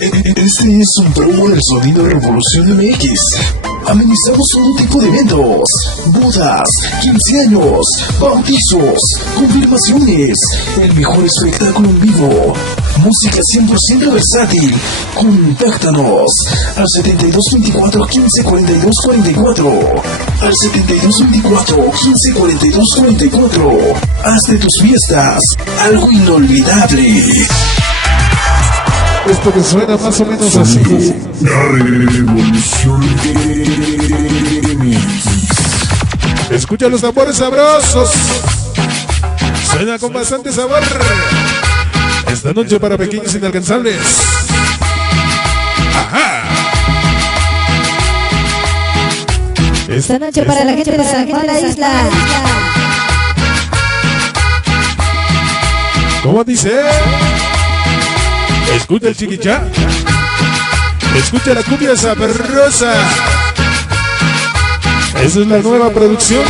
Este es un promo del sonido Revolución MX. Amenizamos todo tipo de eventos, bodas, 15 años, bautizos, confirmaciones, el mejor espectáculo en vivo, música 100% versátil. Contáctanos al 7224 15 42 44, al 7224 15 42 44. Haz de tus fiestas algo inolvidable. Esto que suena más o menos así. La Revolución MX. Escucha los tambores sabrosos. Suena con bastante sabor. Esta noche para pequeños inalcanzables. Ajá. Esta noche para la gente de San Juan de la Isla. ¿Cómo dice? Escucha el chiquichá. Escucha la cumbia sabrosa. Esa es la nueva producción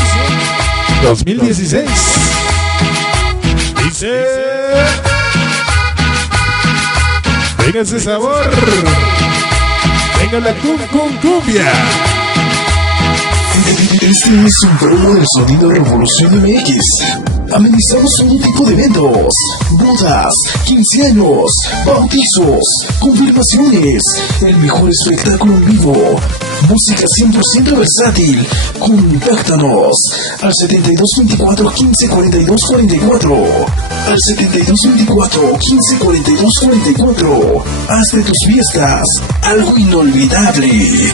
2016. Dice: venga ese sabor. Venga la cumbia. Este es un promo del sonido Revolución MX. Amenizamos todo tipo de eventos, bodas, 15 años, bautizos, confirmaciones, el mejor espectáculo en vivo, música 100% versátil. Contáctanos al 7224 15 42 44, al 7224 15 42 44. Haz de tus fiestas algo inolvidable.